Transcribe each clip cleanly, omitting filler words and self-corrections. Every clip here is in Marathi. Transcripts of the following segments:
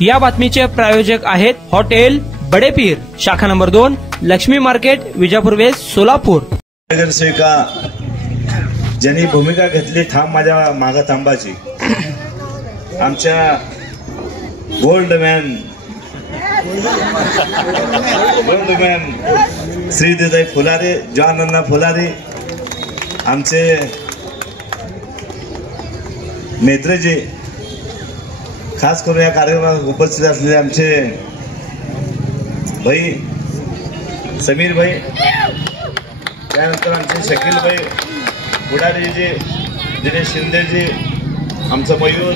या बातमीचे प्रायोजक आहेत हॉटेल बडेपीर, शाखा number 2, Laxmi market, Vijapur west, Solapur. नगरसेविका ज्यांनी भूमिका घेतली ठाम माझ्या मागे थांबाची, आमच्या गोल्डमॅन श्रीदेवी फुलारे, जॉन अण्णा फुलारे, आमचे नेत्रजी, खास करून या कार्यक्रमात उपस्थित असलेले आमचे भाई समीर भाई, त्यानंतर आमचे शकील भाई, बुडारेजी, दिनेश शिंदेजी, आमचा मयूर,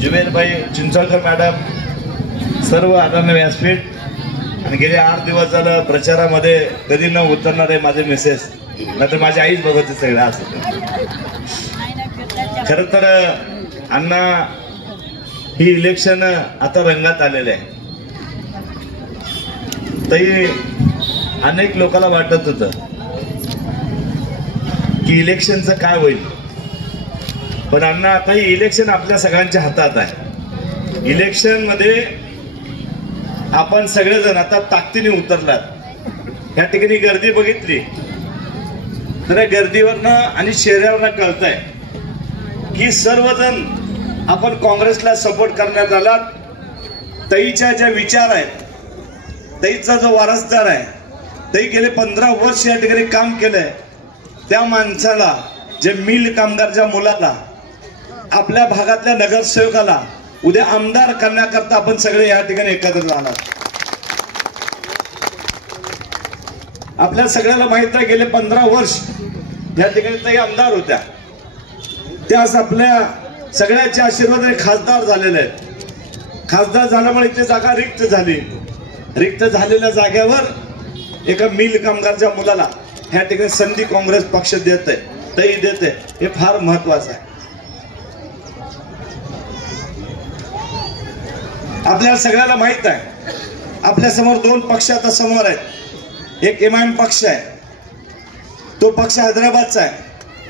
जुबेर भाई, चिंचोळकर मॅडम, सर्व आदरणीय व्यासपीठ, आणि गेले 8 दिवस झालं प्रचारामध्ये कधी न उतरणारे माझे मेसेज, नाहीतर माझी आईच बघत सगळं असं। खरं तर अण्णा ही इलेक्शन आता रंगात आलेले आहे। तरी अनेक लोकांना वाटत होतं की इलेक्शनचं काय होईल, पण अण्णा आता ही इलेक्शन आपल्या सगळ्यांच्या हातात आहे। इलेक्शन मध्ये आपण सगळेजण आता ताकदीने उतरलात। या ठिकाणी गर्दी बघितली तर गर्दीवरनं आणि चेहऱ्यावरनं कळतंय की सर्वजण आपण काँग्रेसला सपोर्ट करण्यात आला। तईच्या ज्या विचार आहेत, तईचा जो वारसदार आहे, तई गेले 15 वर्ष या ठिकाणी काम केलंय, त्या माणसाला, जे मिल कामगारच्या मुलाला, आपल्या भागातल्या नगरसेवकाला उद्या आमदार करण्याकरता आपण सगळे या ठिकाणी एकत्र झाला। आपल्या सगळ्याला माहित आहे गेले 15 वर्ष या ठिकाणी ताई आमदार होत्या, त्यास आपल्या सगळ्याच्या आशीर्वादाने खासदार झालेले आहेत। खासदार झाल्यामुळे इथे जागा रिक्त झाली। रिक्त झालेल्या जागेवर एका मिल कामगारच्या मुलाला ह्या ठिकाणी संधी काँग्रेस पक्ष देते, तई देते, हे फार महत्वाचं आहे। आपल्याला सगळ्याला माहित आहे आपल्या समोर 2 पक्ष आता समोर आहेत। एक एमआयएम पक्ष आहे, तो पक्ष हैदराबादचा आहे,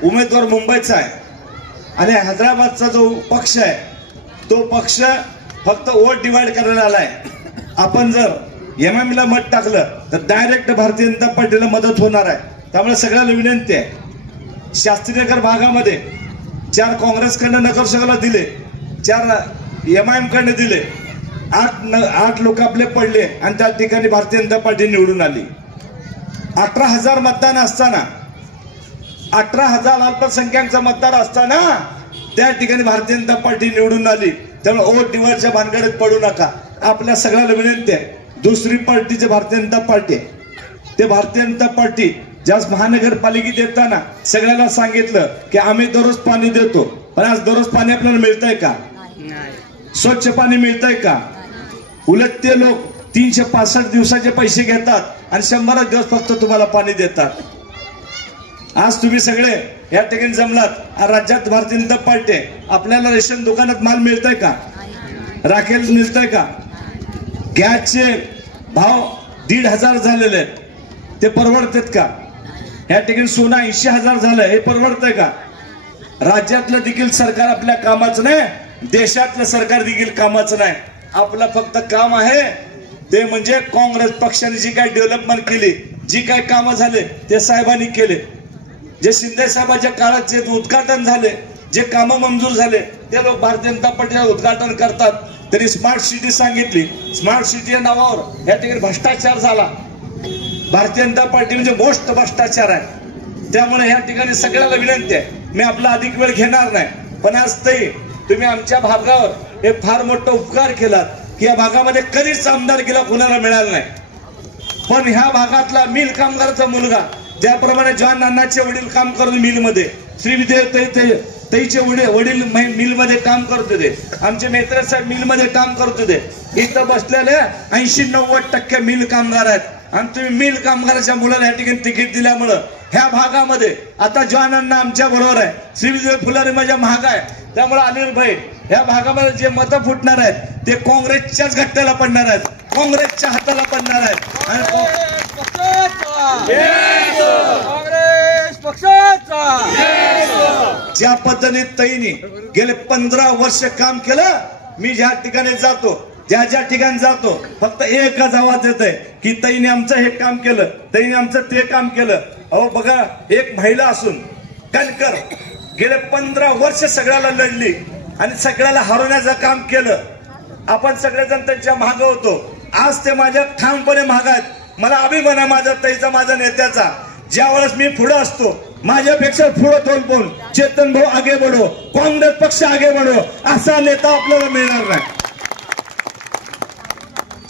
उमेदवार मुंबईचा आहे, आणि हैदराबादचा जो पक्ष आहे तो पक्ष फक्त वोट डिवाइड करायला आलाय। आपण जर एमआयएमला मत टाकलं तर डायरेक्ट भारतीय जनता पार्टीला मदत होणार आहे। त्यामुळे सगळ्याला विनंती आहे, शास्त्रीनगर भागामध्ये 4 काँग्रेसकडनं नगरसेवकाला दिले, 4 एमआयएम कडनं दिले, 8 लोक आपले पडले आणि त्या ठिकाणी भारतीय जनता पार्टी निवडून आली। 18,000 मतदान असताना, 18,000 अल्पसंख्याकचं मतदार असताना त्या ठिकाणी भारतीय जनता पार्टी निवडून आली। त्यामुळे वोट डिवाइडच्या भानगडीत पडू नका। आपल्या सगळ्याला विनंती आहे, दुसरी पार्टी जे भारतीय जनता पार्टी आहे, ते भारतीय जनता पार्टी ज्या महानगरपालिकेत येताना सगळ्याला सांगितलं की आम्ही दररोज पाणी देतो, पण आज दररोज पाणी आपल्याला मिळतंय का? स्वच्छ पाणी मिळतंय का? उलट ते लोक 365 दिवसाचे पैसे घेतात आणि 100 दिवस फक्त तुम्हाला पाणी देतात। आज तुम्ही सगळे या ठिकाणी जमलात, राज्यात भारतीय जनता पार्टी आहे, आपल्याला रेशन दुकानात माल मिळतंय का? राखेल मिळतंय का? गॅसचे भाव 1,500 झालेले आहेत, ते परवडतात का? या ठिकाणी सोना 80,000 झालंय, हे परवडतंय का? राज्यातलं देखील सरकार आपल्या कामाचं नाही, देशातलं सरकार देखील कामाचं नाही। आपलं फक्त काम आहे ते म्हणजे काँग्रेस पक्षाने जी काही डेव्हलपमेंट केली, जी काही कामं झाले ते साहेबांनी केले। जे शिंदे साहेबांच्या काळात जे उद्घाटन झाले, जे कामं मंजूर झाले, ते लोक भारतीय जनता पार्टीला उद्घाटन करतात। तरी स्मार्ट सिटी सांगितली, स्मार्ट सिटी या नावावर या ठिकाणी भ्रष्टाचार झाला। भारतीय जनता पार्टी म्हणजे मोस्ट भ्रष्टाचार आहे। त्यामुळे या ठिकाणी सगळ्याला विनंती आहे, मी आपला अधिक वेळ घेणार नाही, पण आज ताई तुम्ही आमच्या भागावर एक फार मोठा उपकार केलात की या भागामध्ये कधीच आमदारकीला कोणाला मिळालं नाही, पण ह्या भागातला मिल कामगाराचा मुलगा, ज्याप्रमाणे जॉन अण्णाचे वडील काम करत मिलमध्ये, श्रीदेवी तईचे वडील मिलमध्ये काम करत होते, आमचे मेत्र साहेब मिलमध्ये काम करत होते, इथं बसलेले 80-90% मिल कामगार आहेत। आणि तुम्ही मिल कामगाराच्या मुलाला या ठिकाणी तिकीट दिल्यामुळं ह्या भागामध्ये आता जॉन अण्णा आमच्या बरोबर आहे, श्रीदेवी फुलारे माझ्या महाग आहे। त्यामुळे अनिल भाई, ह्या भागामध्ये जे मतं फुटणार आहेत ते काँग्रेसच्याच गट्ट्याला पडणार आहेत, काँग्रेसच्या हाताला पडणार आहेत। आणि ज्या पद्धतीने तईने गेले 15 वर्ष काम केलं मी ज्या ठिकाणी जातो, ज्या ठिकाणी जातो, फक्त एकच आवाज येत आहे की ताईने आमचं हे काम केलं, ताईने आमचं ते काम केलं. अहो बघा, एक महिला असून कणकर गेले 15 वर्ष सगळ्याला लढली आणि सगळ्याला हरवण्याचं काम केलं. आपण सगळेजण त्यांच्या मागे होतो. आज ते माझ्या ठामपणे मागे आहेत. मला अभिमान आहे माझ्या ताईचा, माझ्या नेत्याचा. ज्या वेळेस मी पुढे असतो, माझ्यापेक्षा पुढे बोल चेतन भाऊ आगे बढो, काँग्रेस पक्ष आगे बढो, असा नेता आपल्याला मिळणार नाही.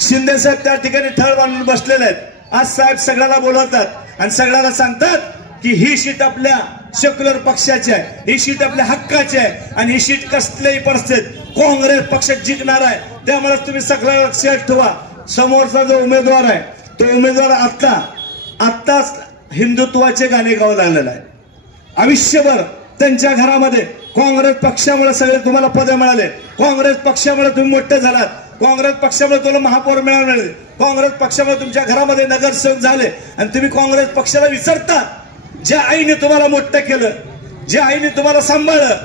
शिंदे साहेब त्या ठिकाणी ठळ बांधून बसलेले आहेत. आज साहेब सगळ्याला बोलवतात आणि सगळ्याला सांगतात की ही सीट आपल्या सेक्युलर पक्षाची आहे, ही सीट आपल्या हक्काची आहे आणि ही सीट कसल्याही परिस्थितीत काँग्रेस पक्ष जिंकणार आहे. त्यामुळे तुम्ही सगळ्या लक्षात ठेवा, समोरचा जो उमेदवार आहे तो उमेदवार आत्ताच हिंदुत्वाचे गाणे गाऊ लागलेला आहे. आयुष्यभर त्यांच्या घरामध्ये काँग्रेस पक्षामुळे सगळे तुम्हाला पदे मिळाले, काँग्रेस पक्षामुळे तुम्ही मोठे झालात, काँग्रेस पक्षामुळे तुम्हाला महापौर मिळाले, काँग्रेस पक्षामुळे तुमच्या घरामध्ये नगरसेवक झाले आणि तुम्ही काँग्रेस पक्षाला विसरता. ज्या आईने तुम्हाला मोठं केलं, ज्या आईने तुम्हाला सांभाळलं,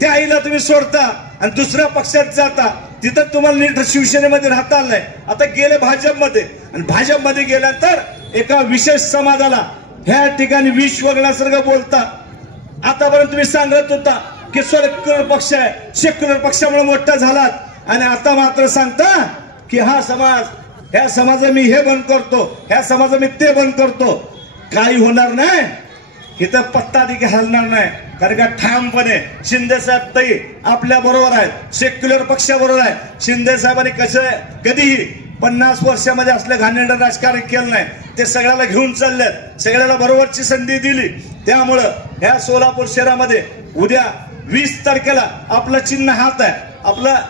त्या आईला तुम्ही सोडता आणि दुसऱ्या पक्षात जाता. तिथं तुम्हाला नीट शिवसेनेमध्ये राहता आलं नाही. आता गेले भाजपमध्ये आणि भाजपमध्ये गेल्यानंतर एका विशेष समाजाला ह्या ठिकाणी विष वगळण्यासारखं बोलता. आतापर्यंत तुम्ही सांगत होता की सेक्युलर पक्ष आहे, सेक्युलर पक्षामुळे मोठा झालात आणि आता मात्र सांगता की हा समाज, ह्या समाजा मी हे बंद करतो, ह्या समाजा मी ते बंद करतो. काही होणार नाही, इथं पत्ता देखील हलणार नाही. कारण का ठामपणे शिंदे साहेब ताई आपल्या बरोबर आहेत, सेक्युलर पक्षाबरोबर आहे. शिंदे साहेबांनी कधीही 50 वर्षामध्ये असलं घाणेरडं राजकारण केलं नाही. ते सगळ्याला घेऊन चाललेत, सगळ्याला बरोबरची संधी दिली. त्यामुळं ह्या सोलापूर शहरामध्ये उद्या 20 तारखेला आपलं चिन्ह हात आहे, आपलं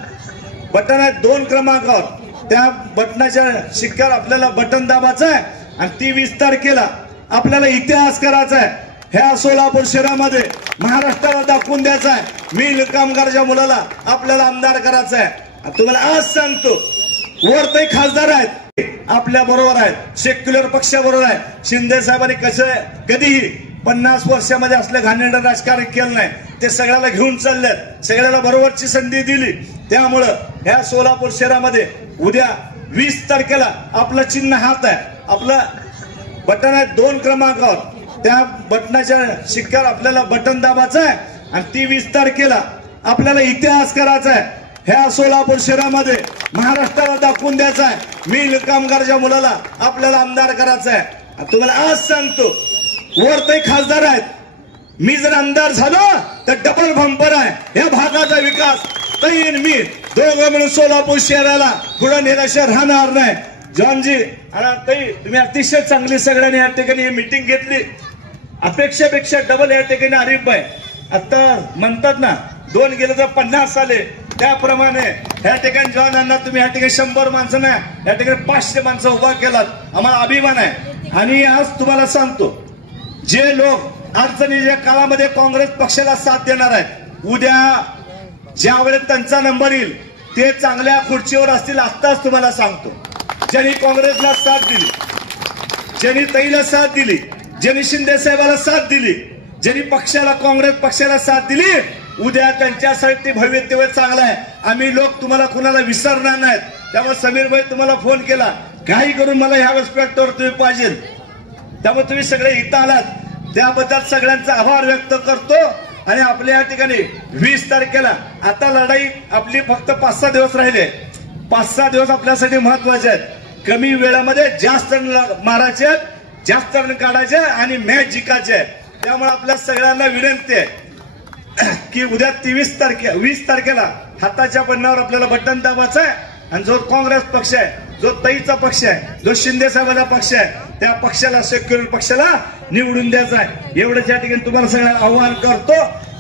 बटन आहे 2 क्रमांकावर. त्या बटनाच्या शिक्क्यावर आपल्याला बटन दाबायचं आहे आणि ती 20 तारखेला आपल्याला इतिहास करायचा आहे. ह्या सोलापूर शहरामध्ये महाराष्ट्राला दाखवून द्यायचा आहे, मिल कामगारच्या मुलाला आपल्याला आमदार करायचं आहे. तुम्हाला आज सांगतो, वरती खासदार आहेत आपल्या बरोबर आहेत, सेक्युलर पक्षाबरोबर आहे. शिंदे साहेबांनी कधीही 50 वर्षामध्ये असलं घाणेरडं राजकारण केलं नाही. ते सगळ्याला घेऊन चाललेत, सगळ्याला बरोबरची संधी दिली. त्यामुळं ह्या सोलापूर शहरामध्ये उद्या 20 तारखेला आपलं चिन्ह हात आहे, आपलं बटन आहे 2 क्रमांकावर. त्या बटनाच्या शिक्क्यावर आपल्याला बटन दाबायचं आहे आणि ती 20 तारखेला आपल्याला इतिहास करायचा आहे. ह्या सोलापूर शहरामध्ये महाराष्ट्राला दाखवून द्यायचा आहे, मिल कामगारच्या मुलाला आपल्याला आमदार करायचं आहे. तुम्हाला आज सांगतो, वरती खासदार आहेत. मी जर आमदार झालो तर डबल बंपर आहे. या भागाचा विकास ताई मी दोघं मिळून सोलापूर शहराला पुढे नेल्याशिवाय राहणार नाही. जॉनजी आणि ताई, तुम्ही अतिशय चांगली सगळ्यांनी या ठिकाणी मीटिंग घेतली. अपेक्षेपेक्षा डबल या ठिकाणी हरीफ आहे. आता म्हणतात ना 2 गेले तर 50 आले, त्याप्रमाणे या ठिकाणी जॉन यांना तुम्ही या ठिकाणी 100 माणसं नाही, या ठिकाणी 500 माणसं उभा केलात. आम्हाला अभिमान आहे. आणि आज तुम्हाला सांगतो, जे लोक अडचणीच्या काळामध्ये काँग्रेस पक्षाला साथ देणार आहेत, उद्या ज्या वेळेस त्यांचा नंबर येईल ते चांगल्या खुर्चीवर असतील. आत्ताच तुम्हाला सांगतो, ज्यांनी काँग्रेसला साथ दिली, ज्यांनी ताईला साथ दिली, ज्यांनी शिंदे साहेबाला साथ दिली, ज्यांनी पक्षाला, काँग्रेस पक्षाला साथ दिली, उद्या त्यांच्यासाठी भवितव्य चांगलं आहे. आम्ही लोक तुम्हाला कुणाला विसरणार नाहीत. त्यामुळे समीर भाई तुम्हाला फोन केला, काही करून मला ह्या वेळेस तुम्ही पाहिजे, त्यामुळे तुम्ही सगळे इथं आलात, त्याबद्दल सगळ्यांचा आभार व्यक्त करतो. आणि आपल्या या ठिकाणी 20 तारखेला आता लढाई आपली फक्त 5-6 दिवस राहिले. 5-6 दिवस आपल्यासाठी महत्वाचे आहेत. कमी वेळामध्ये जास्त रन मारायचे आहेत, जास्त रन काढायचे आणि मॅच जिंकायचे आहे. त्यामुळे आपल्या सगळ्यांना विनंती आहे की उद्या 20 तारखेला हाताच्या बटनावर आपल्याला बटन दाबायचं आहे आणि जो काँग्रेस पक्ष आहे, जो ताईचा पक्ष आहे, जो शिंदे साहेबांचा पक्ष आहे, त्या पक्षाला, सेक्युलर पक्षाला निवडून द्यायचा आहे. एवढंच या ठिकाणी तुम्हाला सगळ्यांना आव्हान करतो.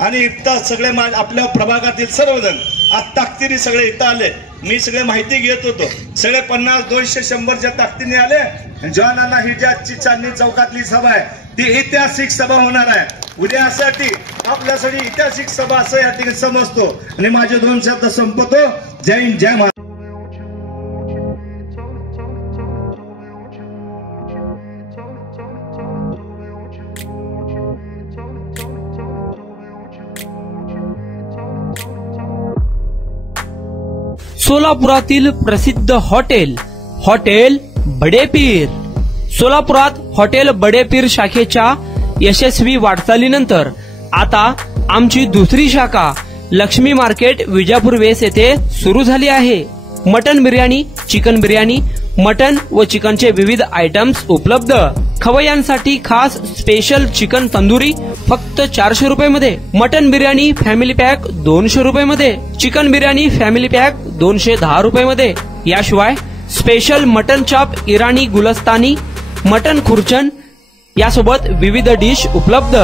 आणि इथं सगळे आपल्या प्रभागातील सर्वजण आज ताकदीने सगळे इथं आले. मी सगळे माहिती घेत होतो, सगळे 50, 200, 100च्या ताकदीने आले. जॉनांना ही जी आजची चांदणी चौकातली सभा आहे ती ऐतिहासिक सभा होणार आहे. उद्यासाठी आपल्यासाठी ऐतिहासिक सभा असं या ठिकाणी समजतो. आणि माझे 2 शब्द संपवतो. जय हिंद, जय महाराष्ट्र. सोलापुरातील प्रसिद्ध हॉटेल बडेपीर। सोलापुरात हॉटेल बडेपीर शाखेच्या यशस्वी वाटचालीनंतर आता आमची दुसरी शाखा लक्ष्मी मार्केट विजापूर वेस येथे सुरू झाली आहे। Mutton biryani, chicken biryani, mutton व चिकनचे विविध आयटम्स उपलब्ध। खवय्यांसाठी खास स्पेशल चिकन तंदुरी फक्त 400 रुपये मध्ये, मटन बिर्याणी फॅमिली पॅक 200 रुपये मध्ये, चिकन बिर्याणी फॅमिली पॅक 210 रुपये मध्ये। याशिवाय स्पेशल मटन चाप, इराणी गुलस्तानी, मटन खुर्चन यासोबत विविध डिश उपलब्ध।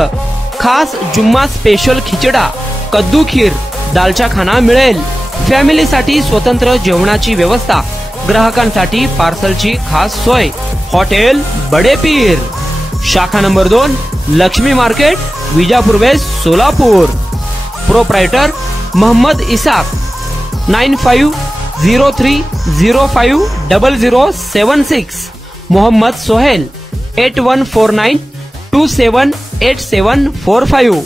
खास जुम्मा स्पेशल खिचडा, कद्दू खीर, दालचा खाना मिळेल। फॅमिलीसाठी स्वतंत्र जेवणाची व्यवस्था, ग्राहकांसाठी पार्सलची खास सोय। हॉटेल बडेपीर, शाखा number 2, Laxmi market, Vijapur west, Solapur. Proprietor Mohammad Isaq, 9503050076। Mohammad Sohail, 8149278745।